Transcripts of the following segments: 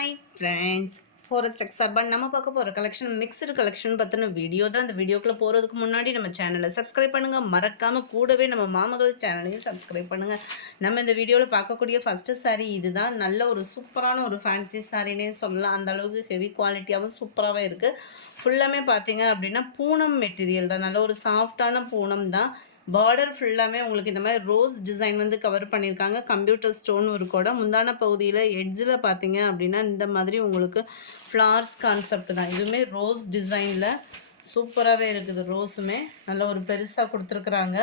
Hi friends, forest X urban நம்ம பார்க்க போகிற கலெக்ஷன் மிக்சடு கலெக்ஷன் பற்றின வீடியோ தான். இந்த வீடியோக்குள்ளே போகிறதுக்கு முன்னாடி நம்ம சேனலை சப்ஸ்கிரைப் பண்ணுங்கள். மறக்காமல் கூடவே நம்ம மாமகள் சேனலையும் சப்ஸ்கிரைப் பண்ணுங்கள். நம்ம இந்த வீடியோவில் பார்க்கக்கூடிய ஃபஸ்ட்டு சாரீ இதுதான். நல்ல ஒரு சூப்பரான ஒரு ஃபேன்சி சாரீனே சொல்லலாம். அந்த அளவுக்கு ஹெவி குவாலிட்டியாகவும் சூப்பராகவே இருக்குது. ஃபுல்லாமே பார்த்தீங்க அப்படின்னா பூனம் மெட்டீரியல் தான். நல்ல ஒரு சாஃப்டான பூனம் தான். பார்டர் ஃபுல்லாமே உங்களுக்கு இந்த மாதிரி ரோஸ் டிசைன் வந்து கவர் பண்ணியிருக்காங்க. கம்ப்யூட்டர் ஸ்டோன் ஒரு கூட முந்தான பகுதியில் எட்ஜில் பார்த்தீங்க அப்படின்னா இந்த மாதிரி உங்களுக்கு ஃப்ளார்ஸ் கான்செப்ட் தான். இதுவுமே ரோஸ் டிசைனில் சூப்பராகவே இருக்குது. ரோஸுமே நல்ல ஒரு பெருசாக கொடுத்துருக்குறாங்க.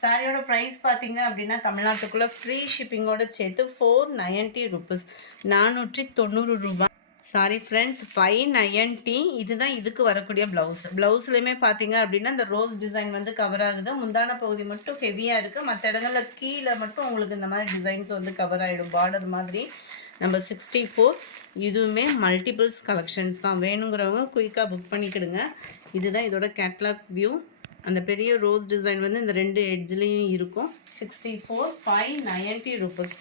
சாரியோட ப்ரைஸ் பார்த்தீங்க அப்படின்னா தமிழ்நாட்டுக்குள்ளே ஃப்ரீ ஷிப்பிங்கோடு சேர்த்து 490 ருபீஸ், 490 ரூபாய். Sorry friends, 590. இதுதான் இதுக்கு வரக்கூடிய ப்ளவுஸ்லையுமே பார்த்தீங்க அப்படின்னா இந்த ரோஸ் டிசைன் வந்து கவர் ஆகுது. முந்தான பகுதி மட்டும் ஹெவியாக இருக்குது. மற்ற இடங்களில் கீழே மட்டும் உங்களுக்கு இந்த மாதிரி டிசைன்ஸ் வந்து கவர் ஆகிடும் பார்டர் மாதிரி. நம்பர் 64. இதுவுமே மல்டிபிள்ஸ் கலெக்ஷன்ஸ் தான். வேணுங்கிறவங்க குயிக்காக புக் பண்ணிக்கிடுங்க. இதுதான் இதோட கேட்லாக் வியூ. அந்த பெரிய ரோஸ் டிசைன் வந்து இந்த ரெண்டு எட்ஜ்லேயும் இருக்கும். 64, 590 ருபீஸ்.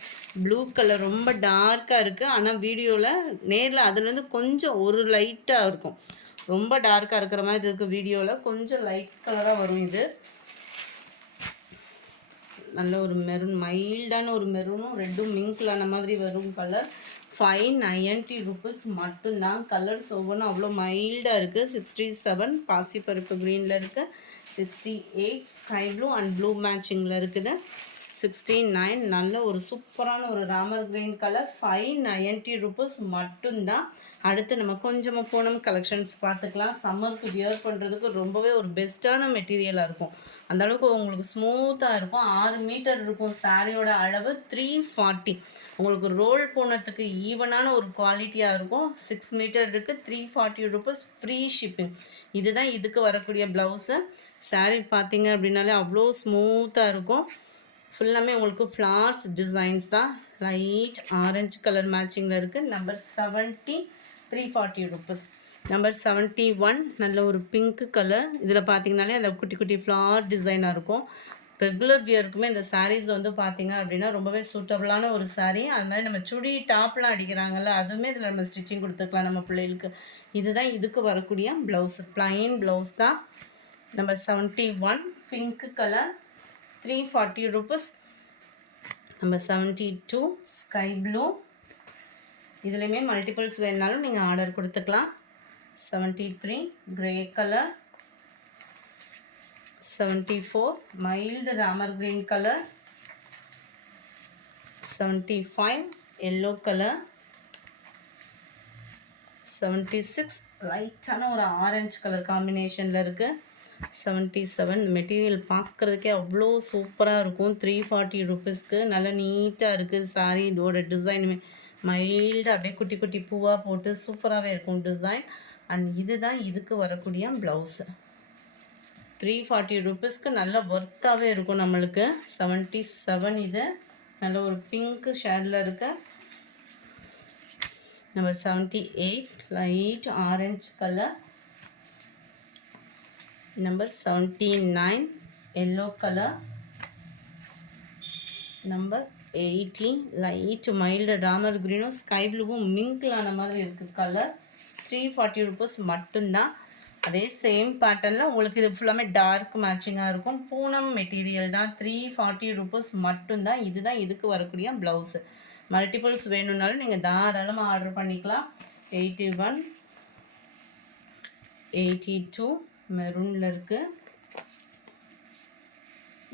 ப்ளூ கலர் ரொம்ப டார்க்காக இருக்குது. ஆனால் வீடியோவில் நேரில் அதுலேருந்து கொஞ்சம் ஒரு லைட்டாக இருக்கும். ரொம்ப டார்க்காக இருக்கிற மாதிரி இருக்குது. வீடியோவில் கொஞ்சம் லைட் கலராக வரும். இது நல்ல ஒரு மெரூன், மைல்டான ஒரு மெரூனும் ரெட்டும் மிங்கிளான மாதிரி வரும் கலர். 590 ருபீஸ் மட்டும்தான். கலர்ஸ் ஒவ்வொன்றும் அவ்வளோ மைல்டாக இருக்குது. 67 பாசிப்பருப்பு க்ரீனில் இருக்குது. 68 ஸ்கை ப்ளூ அண்ட் ப்ளூ மேட்சிங்கில் இருக்குது. 69 நல்ல ஒரு சூப்பரான ஒரு ராமர் க்ரீன் கலர். 590 ருபீஸ் மட்டும்தான். அடுத்து நம்ம கொஞ்சமாக பூனம் கலெக்ஷன்ஸ் பார்த்துக்கலாம். சம்மருக்கு வியர் பண்ணுறதுக்கு ரொம்பவே ஒரு பெஸ்ட்டான மெட்டீரியலாக இருக்கும். அந்தளவுக்கு உங்களுக்கு ஸ்மூத்தாக இருக்கும். 6 மீட்டர் இருக்கும். சாரியோட அளவு 340. உங்களுக்கு ரோல் போனதுக்கு ஈவனான ஒரு குவாலிட்டியாக இருக்கும். 6 மீட்டர் இருக்குது. 340 ருபீஸ், ஃப்ரீ ஷிப்பிங். இதுதான் இதுக்கு வரக்கூடிய ப்ளவுஸு. சாரீ பார்த்தீங்க அப்படின்னாலே அவ்வளோ ஸ்மூத்தாக இருக்கும். ஃபுல்லாமே உங்களுக்கு ஃப்ளார்ஸ் டிசைன்ஸ் தான். லைட் ஆரஞ்சு கலர் மேட்சிங்கில் இருக்குது. Number 70, 340 rupees. நம்பர் 71 நல்ல ஒரு பிங்க் கலர். இதில் பார்த்தீங்கனாலே அந்த குட்டி குட்டி ஃப்ளார் டிசைனாக இருக்கும். ரெகுலர் வியருக்குமே இந்த சாரீஸ் வந்து பார்த்தீங்க அப்படின்னா ரொம்பவே சூட்டபுளான ஒரு சாரீ. அது மாதிரி நம்ம சுடி டாப்லாம் அடிக்கிறாங்கல்ல, அதுவுமே இதில் நம்ம ஸ்டிச்சிங் கொடுத்துக்கலாம் நம்ம பிள்ளைகளுக்கு. இதுதான் இதுக்கு வரக்கூடிய ப்ளவுஸ். ப்ளைன் ப்ளவுஸ் தான். Number 71 pink colour, 340 rupees. Number 72 sky blue. இதுலேயுமே மல்டிபிள்ஸ் வேணுனாலும் நீங்கள் ஆர்டர் கொடுத்துக்கலாம். 73 grey colour. 74 mild Ramar green colour. 75 yellow colour. 76 லைட்டான ஒரு ஆரஞ்சு கலர் காம்பினேஷனில் இருக்குது. 77 மெட்டீரியல் பார்க்குறதுக்கே அவ்வளோ சூப்பராக இருக்கும். 340 ருபீஸ்க்கு நல்லா நீட்டாக இருக்குது சாரீ. இதோட டிசைனுமே மைல்டு அப்படியே குட்டி குட்டி பூவாக போட்டு சூப்பராகவே இருக்கும் டிசைன். அண்ட் இதுதான் இதுக்கு வரக்கூடிய ப்ளவுஸு. 340 ருபீஸ்க்கு நல்ல ஒர்த்தாகவே இருக்கும் நம்மளுக்கு. 77 இது நல்ல ஒரு பிங்க் ஷேடில் இருக்கு. Number 78 light orange colour. Number 79 yellow colour. Number 80 light mild ராமர் க்ரீனும் ஸ்கை ப்ளூவும் மிங்கிளான மாதிரி இருக்குது கலர். 340 ருபீஸ் மட்டும்தான். அதே சேம் பேட்டர்னில் உங்களுக்கு இது ஃபுல்லாமே டார்க் மேட்சிங்காக இருக்கும். பூனம் மெட்டீரியல் தான். 340 ருபீஸ் மட்டும்தான். இதுதான் இதுக்கு வரக்கூடிய ப்ளவுஸு. மல்டிபிள்ஸ் வேணும்னாலும் நீங்கள் தாராளமாக ஆர்டர் பண்ணிக்கலாம். 81 82 மெரூனில் இருக்குது.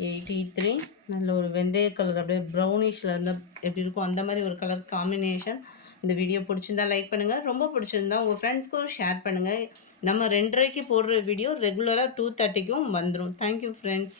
83 நல்ல ஒரு வெந்தய கலர், அப்படியே ப்ரௌனிஷில் இருந்தால் எப்படி இருக்கும் அந்த மாதிரி ஒரு கலர் காம்பினேஷன். இந்த வீடியோ பிடிச்சிருந்தா லைக் பண்ணுங்கள். ரொம்ப பிடிச்சிருந்தா உங்கள் ஃப்ரெண்ட்ஸ்க்கும் ஷேர் பண்ணுங்கள். நம்ம 2:30க்கு போடுற வீடியோ ரெகுலராக 2:30க்கும் வந்துடும். Thank you friends.